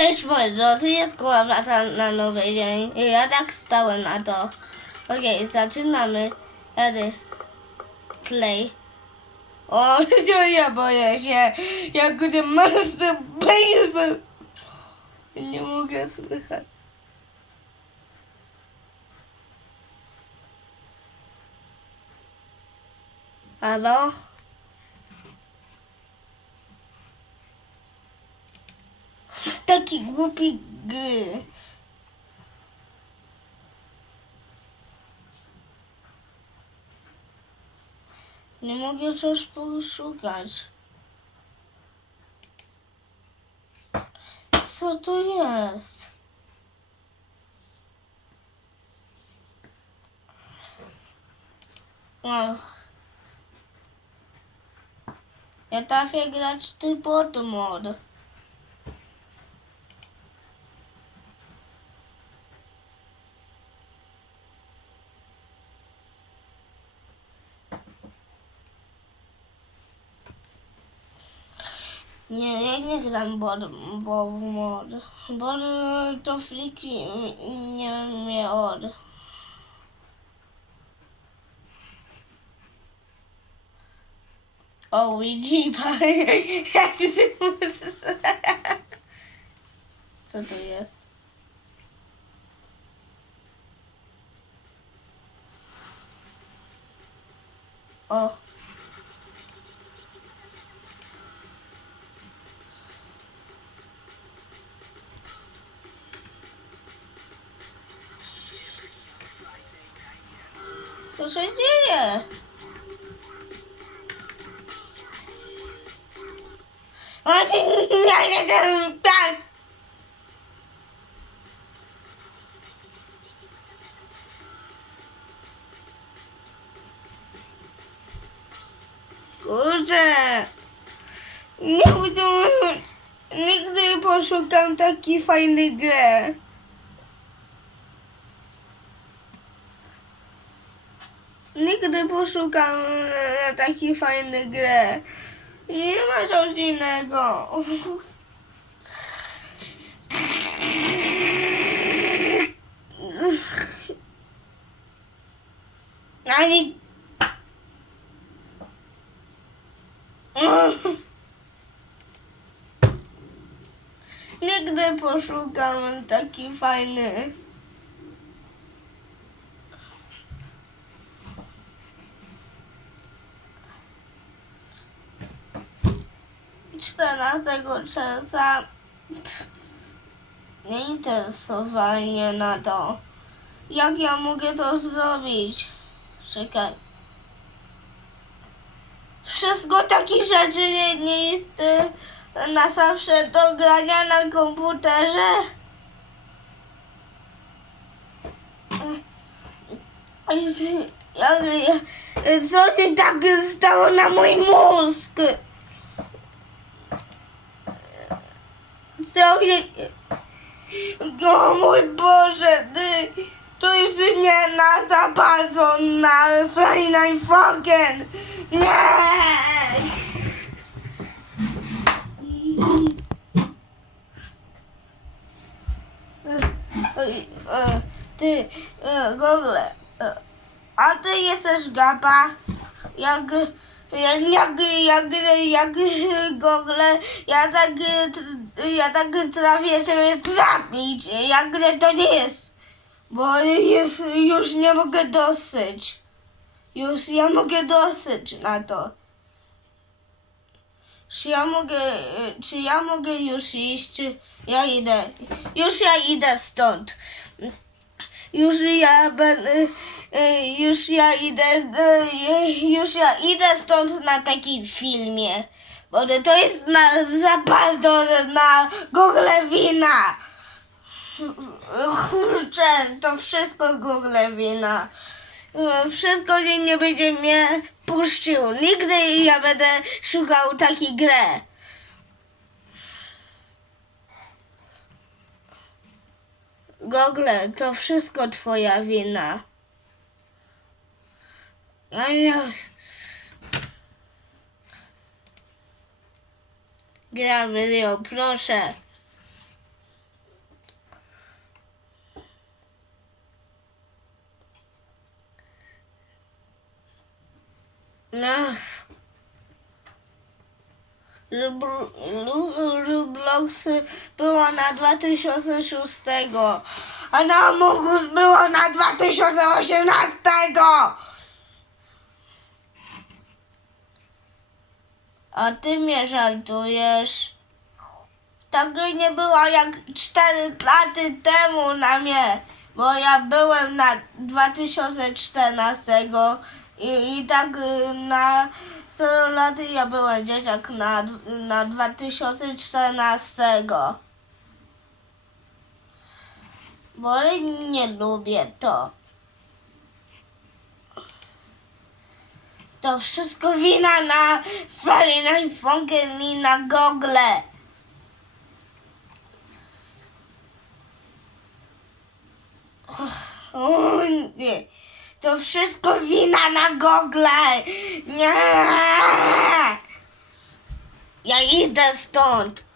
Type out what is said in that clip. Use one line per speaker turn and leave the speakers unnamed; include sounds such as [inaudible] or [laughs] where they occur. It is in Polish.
Cześć moi drodzy, jest koła wraca na nowy dzień. I ja tak stałem na to. Okej, zaczynamy. Ready. Play. O, ja, [laughs] ja boję się. Jak ten master baby. Nie mogę słychać. Halo? Taki głupi gry. Nie mogę coś poszukać. Co to jest? Ach. Ja trafię grać w ten Nie, ja nie gram bod, bo mod. Bo to fliki nie mnie od. O, Ouija, [laughs] Co to jest? O. Co się dzieje? [laughs] Tak. Kurczę. Nigdy, nigdy poszukam taki fajny grę. Nigdy poszukam e, taki fajny grę. Nie ma coś innego. Ani... Nigdy poszukam taki fajny. Czternastego czerwca pff, nie interesowanie na to. Jak ja mogę to zrobić? Czekaj. Wszystko takich rzeczy nie, nie jest y, na zawsze do grania na komputerze. Co się tak stało na mój mózg? Co się... O mój Boże, ty, to już nie na za na Friday Funken. Nie! Oj, e, Ty, e, Google, e, a ty jesteś gapa? Jak, jak, jak, jak, jak Google, ja tak, ja tak trafię, żeby trafić, jak to nie jest, bo jest, już nie mogę dosyć, już ja mogę dosyć na to. Czy ja mogę, czy ja mogę już iść? Ja idę, już ja idę stąd. Już ja będę, już ja idę, już ja idę stąd na takim filmie. Bo to jest na, za bardzo na Google wina. Kurczę, to wszystko Google wina. Wszystko nie, nie będzie mnie puścił. Nigdy ja będę szukał takiej grę. Google, to wszystko twoja wina. No już. Gramy nią, proszę. No. Roblox była na 2006, a na Amogus było na 2018! A ty mnie żartujesz. Tego nie było jak 4 lata temu na mnie, bo ja byłem na 2014 i, i tak y, na 0 lat ja byłem dzieciak na, na 2014. Bo nie lubię to. To wszystko wina na Fali, na iPhone i na Google. O nie. To wszystko wina na Google. Nie. Ja idę stąd.